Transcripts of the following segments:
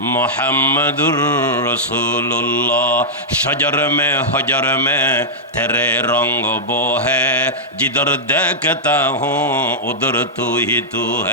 মোহাম্মদুর রসুল্লাহ সজর মে হজর মে তেরে রঙ্গ বো হিদর দেখতা হুঁ, উদর তু হি। তু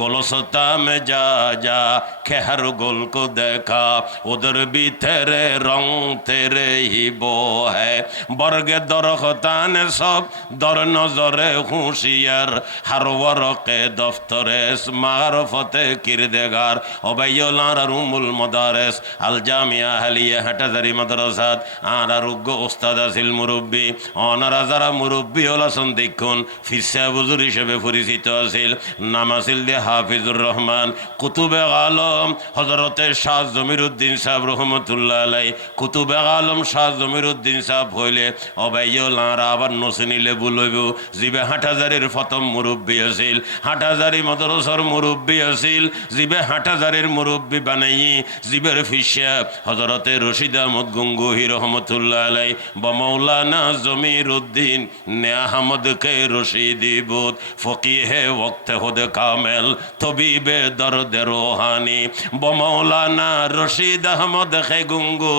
হোলসতা মে যা যা, খেহর গোল কো দেখা, উদর বি তেরে রং তেরে হি বো হ্যাঁ দরখতান সব, দর নজরে হুঁশিয়ার হার কে দফতরে স্মার ফতে কিরদেগার অবৈলার আর উমুল মদারেস, আল জামিয়া হালিয়া হাটাজারি মাদ্রাসাত আর আরোগ্য ওস্তাদ আছিল মুরব্বী অনারা যারা মুরব্বী হলাসন দেখুন ফিসা বুজুর হিসেবে পরিচিত আছিল নাম আছিল দে হাফিজুর রহমান, কুতুবে আলম হজরতে শাহ জমির উদ্দিন সাহেব রহমতুল্লাহ আলাই, কুতুবে আলম শাহ জমির উদ্দিন সাহেব হইলে অবাইয়লার আবার নসিনিলে বুলইব জিবে হাটাজারির ফতম মুরব্বী আছিল হাটাজারি মদরসর মুরব্বী আছিল জিবে হাটাজারির মুরব্বী বানাই জিবের ফিসা হজরতে রশিদ আহমদ গঙ্গুহি রহমতুল্লাহ আলাই বা মৌলানা জমির উদ্দিন নে আহমদ কে রশিদি বুদ ফকিহে ওক্ত হুদ কামেল, তবিবে দর্দ রোহানি। বা মৌলানা রশিদ আহমদ খে গুঙ্গু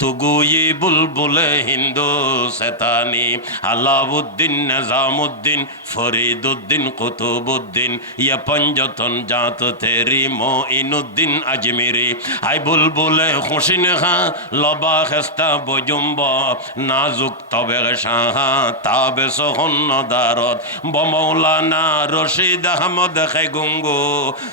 তুগুই বুলবুলে হিন্দু সেতানি। আলাউদ্দিন নিজামুদ্দিন, ফরিদুদ্দিন কুতুবুদ্দিন, ইয়া পঞ্জতন জাত তেরি মো ইনুদ্দিন মঈনুদ্দিন আজমিরি আই বুলবুলে খুশিন খা লবা খেস্তা বজুম্ব, নাজুক তবে সাহা, তাবে সহন্ন দারত বমৌলানা রশিদ আহমদ খে গুঙ্গু,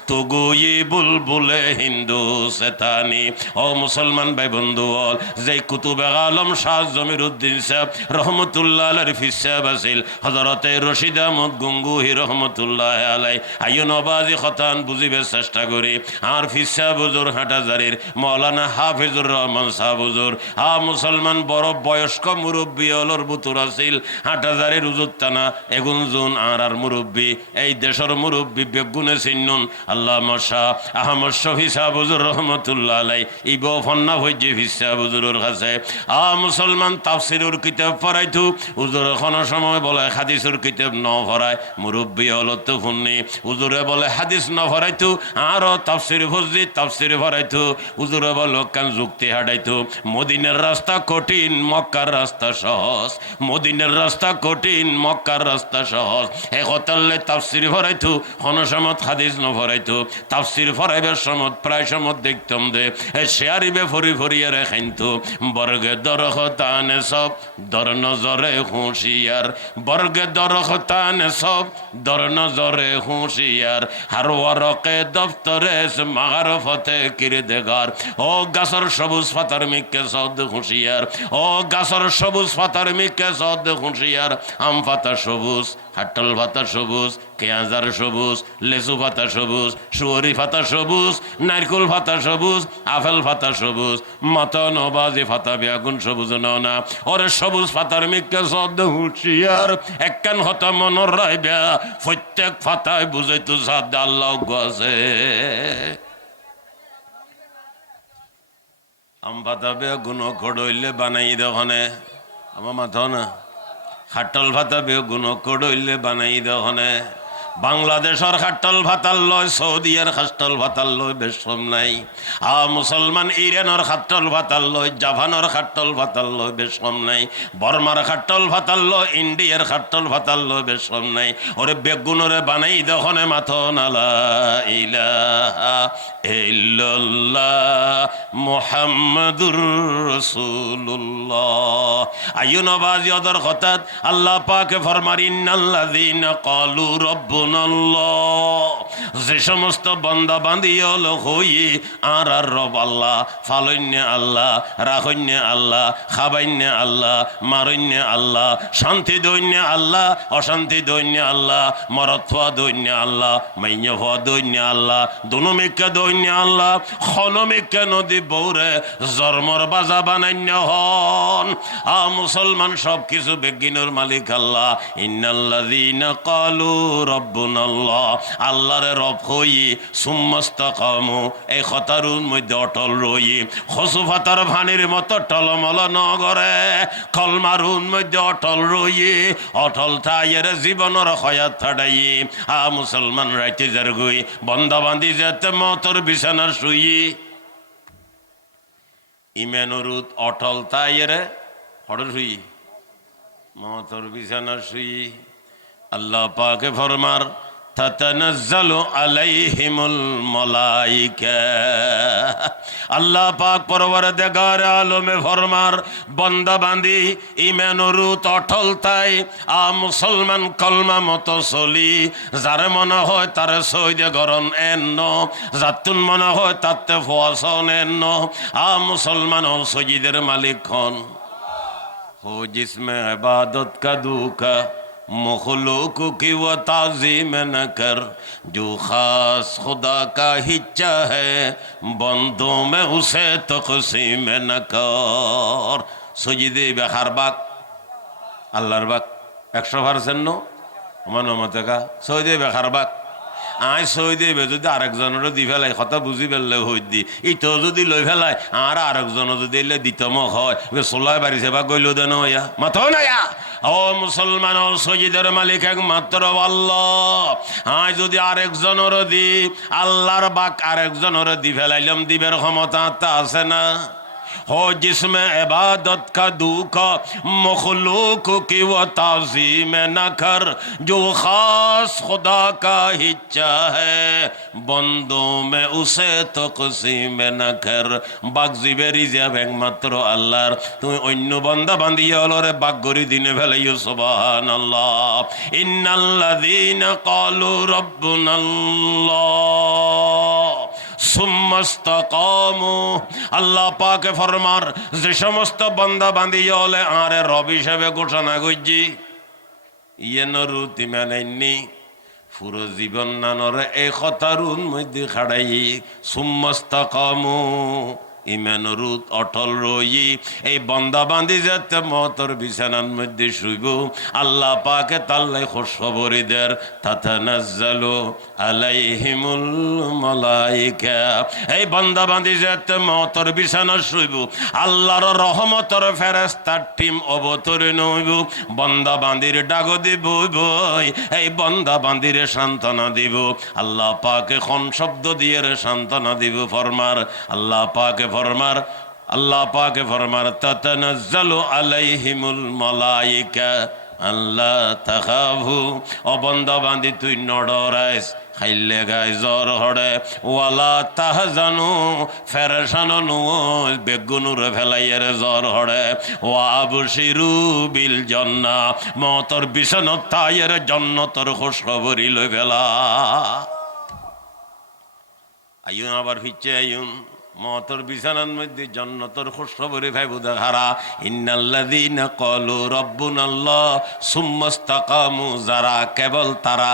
তুগুই বুলবুলে হিন্দু সেতানি। ও মুসলমান ভাই বন্ধু অল যে কুতুবে আলম শাহ জমির উদ্দিন সাহেব, রহমতুল্লাহ আলার ফিসাব আছিল। হজরতে রশিদ আহমদ গঙ্গুহি রহমতুল্লাহ আলাই আইন নবাজি খতান বুঝিবে চেষ্টা করি। আর ফিসা বুজুর হাটাজারির, মৌলানা হাফিজুর রহমান শাহ বুজুর হা মুসলমান বড় বয়স্ক মুরব্বী অলর বুতুর আছিল হাটাজারির উজুত্তানা এগুন জুন আর আর মুরব্বী, এই দেশের মুরব্বী বেগুনে চিন্নুন আল্লাহ মশা আহমদ শফি শাহ বুজুর রহমতুল্লাহ আলাই ইব ফন্না হইছে ফিসা বুজুরের কাছে। আ, মুসলমান তাফসিরুর কিতাব পড়াইতু উজুর কোনো সময় বলে হাদিসুর কিতাব ন ভরায় মুরব্বী হলত ফুন্নি। উজুরে বলে হাদিস ন ভরাইতু আরও তাফসির ফজি তাফসির ভরাইতু উজুরে বল কান যুক্তি হাঁটাইতু। মদিনের রাস্তা কঠিন, মক্কার রাস্তা সহজ। মদিনের রাস্তা কঠিন, মক্কার রাস্তা সহজ। এ কতাল্লে তাফসির ভরাইতু, হনসমত হাদিস ন ভরাইতু। তাফসির ভরাইবার সমত প্রায় সমত দেখতাম দে এ শেয়ারিবে ফরি ফরিয়ে রেখাইন্তু। বর্গে দরখতানে সব, দর নজরে হুঁশিয়ার। বর্গে দরখতানে সব, দর নজরে হুঁশিয়ার। হার ওয়ারকে দফতরে মাগারফতে কিরদেগার ও গাছর সবুজ পাতার মিকে সদ হুঁশিয়ার। ও গাছর সবুজ পাতার মিকে সদ হুঁশিয়ার। আম পাতা সবুজ হাটল পাতা সবুজ, কেয়াজার সবুজ, লেচু পাতা সবুজ সুয়রি পাতা সবুজ, নারকুল পাতা সবুজ, আপেল পাতা সবুজ মতন বাজি ফাতা বেগুন সবুজ ননা। ওরে সবুজ পাতার মিকে সদ হুঁশিয়ার। একখান হতা মনর রাইবা প্রত্যেক ফাতায় বুঝাইতো সাদ আল্লাহ গছে আম গুণ কড়ইলে বানাই দখনে আমার মাথা না। খাটল ভাতা বেগুন কড়ইলে বানাই দখনে বাংলাদেশের খাটল ভাতাল লয়, সৌদিয়ার খাটল ভাতাল লয় বেশম নাই। আ, মুসলমান ইরানের খাটল ভাতাল লয় জাপানের খাটল ভাতাল লয় বেশম নাই। বর্মার খাটল ভাতাল লয়, ইন্ডিয়ার খাটল ভাতাল লয় বেশম নাই। ওরে বেগুনরে বানাই দখনে মাথ নালা ইলাহা ইল্লাল্লাহ মুহাম্মাদুর রাসূলুল্লাহ। আইয়ুন বাজি ওদের হঠাৎ আল্লাহ পাকে ফরমার, ইন্নাল্লাযীনা ক্বালু রব্বুনাল্লাহ যে সমস্ত বান্দা বান্দি হলো হই, আর আর রব আল্লাহ ফালন্য আল্লাহ রাহন্য আল্লাহ, খাবাইন্য আল্লাহ মারণ্য আল্লাহ, শান্তি দৈন্য আল্লাহ, অশান্তি দৈন্য আল্লাহ মরত্বা দৈন্য আল্লাহ, মাইন্য হওয়া দৈন্য আল্লাহ দুনমিকা দৈন্য আল্লাহ খনমিকা নদী বৌরে জন্মর বাজা বানান্য হন। আ মুসলমান সব কিছু বেগিনের মালিক আল্লাহ। ইন্নাল্লাযীনা ক্বালু রব্ব রব্বুনাল্লাহ, আল্লাহরে রব হই, সুম্মস্তাকামু, এই খতারুর মধ্যে অটল রই, খসুফাতার ভানির মতো টলমল নগরে, কলমারুর মধ্যে অটল রই, অটল থাইয়ের জীবনের হয়াত থাড়াই, আ মুসলমান রাইতে যার গই বন্ধা বান্ধি যেতে মতর বিছানার শুই। ইমেনুরুত অটল তাইয়ের হড় শুই মতর বিছানার শুই। আল্লাহ পাকে ফরমার, ততনজ্জালু আলাইহিমুল মালাইকা। আল্লাহ পাক পরবরদেগার আলমে ফরমার বন্দা বাঁধি ইমানুরু অটল তাই, আ মুসলমান কলমা মতো চলি। যারে মনে হয় তারে সৈদে গরণ এন্ন যাতুন মনে হয় তাতে ফোয়াশন এন্ন, আ মুসলমান ও সজিদের মালিক হন। হো জিসমে আবাদত কা দুকা। مخلوق کی و تعظیم نہ کر جو خاص خدا کا حچہ ہے بندوں میں اسے تقسیم نہ کر সজিদে বেহার বাক আল্লাহর বাক একশো পার্সেন্ট নো আমার নমতেকা সৌদে বেহার বাক আয় সই দেবে যদি আরেকজনেরও দি ফেলায় কথা বুঝি ফেললে হই দি ইটো যদি লই ফেলায় আর আরেকজনও যদি এলে দিতম হয় সোলায় বাড়ি সেবা কইলো দেন ইয়া মাথাও না ইয়া ও মুসলমান, ও সজিদের মালিক একমাত্র আল্লাহ। আয় যদি আরেকজনের দি, আল্লাহর বাক আরেকজনের দি ফেলাইলাম, দিবের ক্ষমতা আছে না? ہو جس میں عبادت کا دوکا مخلوق کی وہ تعظیم نہ کر، جو خاص خدا کا ہچا ہے، بندوں میں اسے تو قسیم نہ কর বাগজি বেরিজিয়াব একমাত্র আল্লাহর তুমি অন্য বন্দা دین بھلی سبحان اللہ۔ ان اللہ دین قالو কালু اللہ۔ আল্লাহ পাকে ফরমার, যে সমস্ত বন্দা বান্ধি হলে আরে রব হিসেবে ঘোষণা করছি ইয়ে নরুতি মেনেননি পুরো জীবন নানরে এই কথারুন মধ্যে খাড়াই, সুম্মাস্তাকামু। ইমানুরুত অটল রই এই বন্দা বান্ধি যাতে মতর বিছানার মধ্যে শুইব। আল্লাহ পাকে তাল্লাই খসবরিদের তাতে নাজ্জালু আলাইহিমুল মালাইকা। এই বন্দা বান্ধি যাতে মতর বিছানা শুইব। আল্লাহর রহমতর ফেরেস্তার টিম অবতরণ হইব। বন্দা বান্দির ডাগ দিব বই। এই বন্দা বান্দির সান্ত্বনা দিব। আল্লাহ পাকে খন শব্দ দিয়ে রে সান্ত্বনা দিব ফরমার। আল্লাহ পাকে ফরমার, আল্লাহ পাকে ফরমার, তাতানাজ্জালু আলাইহিমুল মালাইকা আল্লাহ তাখাবু অবন্ধ বান্ধি তুই নডরাইস খাইলে গাই জ্বর হড়ে। ওয়ালা তাহা জানু ফেরেশানো নুয়, বেগুনুরে ফেলাইয়ের জ্বর হড়ে। ও আবশিরু বিল জন্না মতর বিছানত তাইয়ের জন্নতর খুশখবরি লই ফেলা আইন আবার ফিরছে আইন মতর বিছানার মধ্যে জন্নতর খুশখবরি ভাইবু ইন্নাল্লাদিন ইন্নাল্লাযীনা ক্বালু রাব্বুনাল্লাহ সুম্মাস্তাকামু যারা কেবল তারা।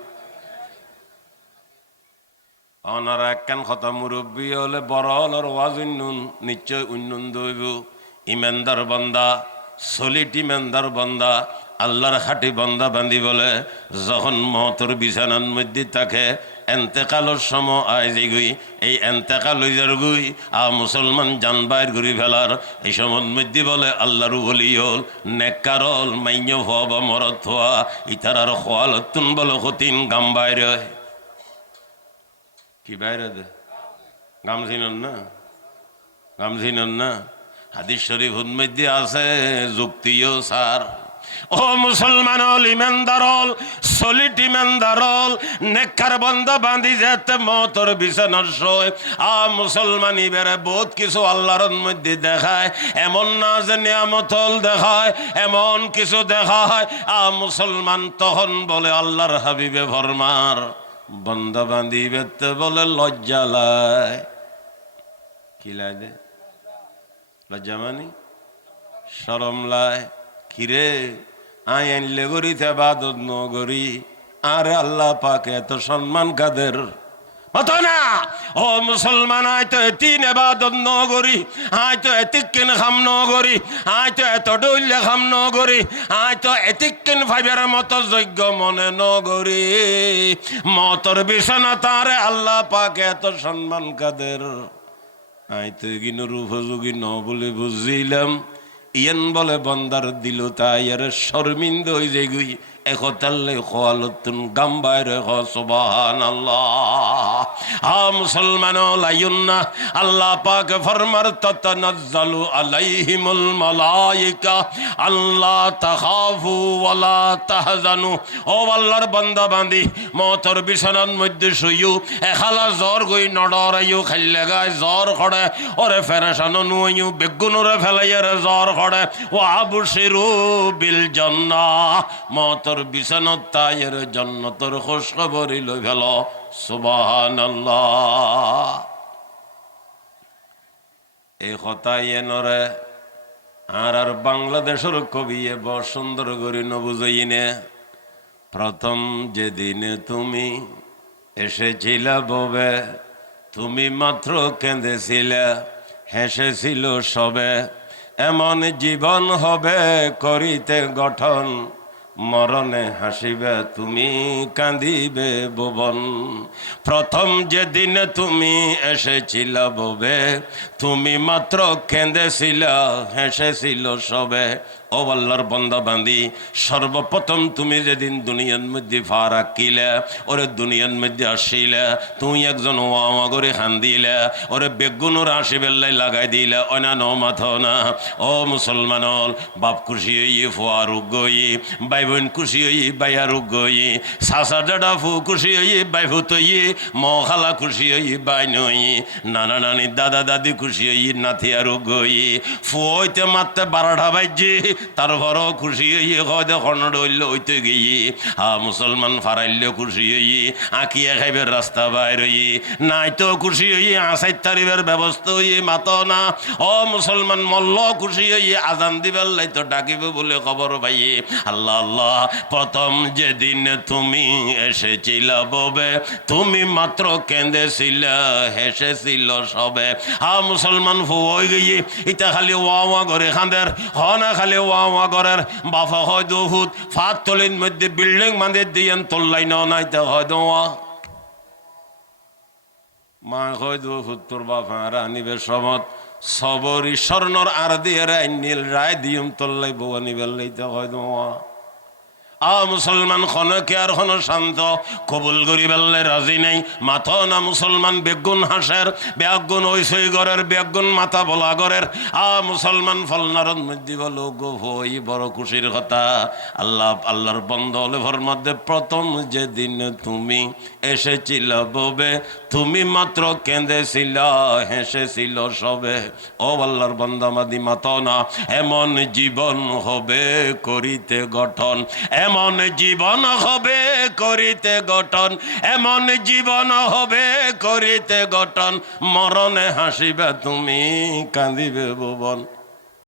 অনার একখান কথা মুরব্বী হলে বড় হলর ওয়াজ উন্নয়ন নিশ্চয় উন্নয়ন দইব। ইমানদার বন্দা, সলিট ইমানদার বন্দা, আল্লাহর খাটি বন্দা বান্ধি বলে যখন মহতর বিছানার মধ্যে থাকে, এন্তেকালর সময় আয় যেগুই এই এন্তেকাল হয়ে যার গুই, আ মুসলমান জান বাইর ঘুরি ফেলার, এই সময় মধ্যে বলে আল্লাহর বলি হল নেকারল মাইন্য হওয়া বা মরত হওয়া, ইতারার খোয়াল তুন বলো হতিন গাম বাইরে কি বাইরে দে গাম না গাম ছিনন না হাদিস শরীফ উন্মধ্যে আছে যুক্তিও সার ও মুসলমান হল ইমানদার হল সলিট ইমানদার হল নেকর বন্ধ বাঁধি যেতে মতর বিছানার শোয় আ মুসলমান ইবেরে বহুত কিছু আল্লাহর মধ্যে দেখায় এমন না যে নিয়ামত দেখায় এমন কিছু দেখায় আ মুসলমান তখন বলে আল্লাহর হাবিবে ফরমার বন্দা বাঁধি বেতে বলে লজ্জা লাই। কি লাই দে? লজ্জা মানি? সরম লাই। কিরে? আই আনলে গরিতে বাদত নগরী। আর আল্লাহ পাকে এত সম্মান কাদের? হতো না ও মুসলমান হয়তো তিন এবাদত নগরী হয়তো এতিক্কিন খাম নগরী হয়তো এত ডইলে খাম নগরী হয়তো এতিক্কিন ফাইবের মতো যোগ্য মনে নগরী। মতর বিছানা তারে আল্লাহ পাকে এত সম্মান কাদের? আইতে গিনুর উপযোগী ন বলে বুঝিলাম? ইয়ান বলে বন্দার দিল তাই আর শর্মিন্দ হই যে একতাল্লে খোয়ালতুন গাম বাইরে হ সুবহান আল্লাহ আ মুসলমান লাইউন্না আল্লাহ পাক ফরমার তাতানাজ্জালু আলাইহিমুল মালাইকা। আল্লাহ তাখাফু ওয়ালা তাহজানু। ও আল্লাহর বান্দা বান্দি, মতর বিছানার মধ্যে শুইও এখালা জ্বর গই নডরাইও খাইলে গায় জ্বর খড়ে ওরে ফেরেশানো নুইও বেগুনরে ফেলাইয়ারে জ্বর খড়ে ও আবশিরু বিল জান্নাহ। মতর বিছানত তাইয়ের জান্নাতর খুশ খবরই লই ফেল। সুবহানাল্লাহ। এই কথাই এনরে আর আর বাংলাদেশের কবি এ বড় সুন্দর করি নবুঝইনে প্রথম যেদিন তুমি এসেছিলে ববে, তুমি মাত্র কেঁদেছিলে, হেসেছিল সবে। এমন জীবন হবে করিতে গঠন মরণে হাসিবে, তুমি কাঁদিবে ভুবন। প্রথম যেদিন তুমি এসেছিল ববে তুমি মাত্র কেঁদেছিল, হেসেছিল সবে। ও আল্লাহর বন্দা বান্দি, সর্বপ্রথম তুমি যেদিন দুনিয়ার মধ্যে ফা রাখিলে ওরে দুনিয়ার মধ্যে আসিলে, তুই একজন ওয়া করে খান দিলে, ওরে বেগুনোর আসি বেল্লাই লাগাই দিলে অনানো মাথ না। ও মুসলমান বাপ খুশি হই, ফুয়া গই বাই বোন খুশি হই বাইয়া রোগ গই সাসা ডাডা ফু খুশি হই বাই ভূত হই, ম খালা খুশি হই বাই নই, নানা নানি দাদা দাদি খুশি হই নাথিয়া ফু হইতে মারতে বারোটা বাজ্যে তারপরও খুশি হইয়ে হয় দেখুন হইলে হইতে গিয়ে। হা মুসলমান ফারাইলে খুশি হইয়ে আঁকিয়ে খাইবের রাস্তা বাইর হইয়ে। নাই তো খুশি হইয়ে আসাই তারিবের ব্যবস্থা হইয়ে মাত না। ও মুসলমান মল্ল খুশি হইয়ে আজান দিবার লাই তো ডাকিবে বলে খবর পাইয়ে। আল্লাহ আল্লাহ, প্রথম যেদিন তুমি এসেছিল ববে, তুমি মাত্র কেঁদেছিল, হেসেছিল সবে। হা মুসলমান ফু হয়ে গিয়ে, ইটা খালি ওয়া ওয়া করে খাঁদের, হ না খালি ওয়া করার বাফা হয় দুহুত ফাত তলিন মধ্যে বিল্ডিং মাঝে দিয়েন তোল্লাই ন নাইতে হয় দোয়া। মা হয় দুহুত তোর বাফা রানিবে সমত সবরি স্বর্ণর আর দিয়ে রায় নীল রায় দিয়ম তোল্লাই বউ আনিবেল লইতে হয় আ, মুসলমান খনকে আর হন শান্ত? কবুল করি বেললে রাজি নেই। মাথা না মুসলমান, বেগুন হাসের বেগুন ওই সই গরের বেগুন মাথা বলা গরের আ, মুসলমান ফলনারদ মধ্যে বলো, গো বড় খুশির কথা। আল্লাহ, আল্লাহর বন্ধ লেভর মধ্যে প্রথম যেদিন তুমি এসেছিল ববে, তুমি মাত্র কেঁদেছিল, হেসেছিল সবে। ও আল্লাহর বন্দামাদি মাত না, এমন জীবন হবে করিতে গঠন। এমন জীবন হবে করিতে গঠন, এমন জীবন হবে করিতে গঠন। মরণে হাসিবে তুমি, কাঁদিবে ভুবন।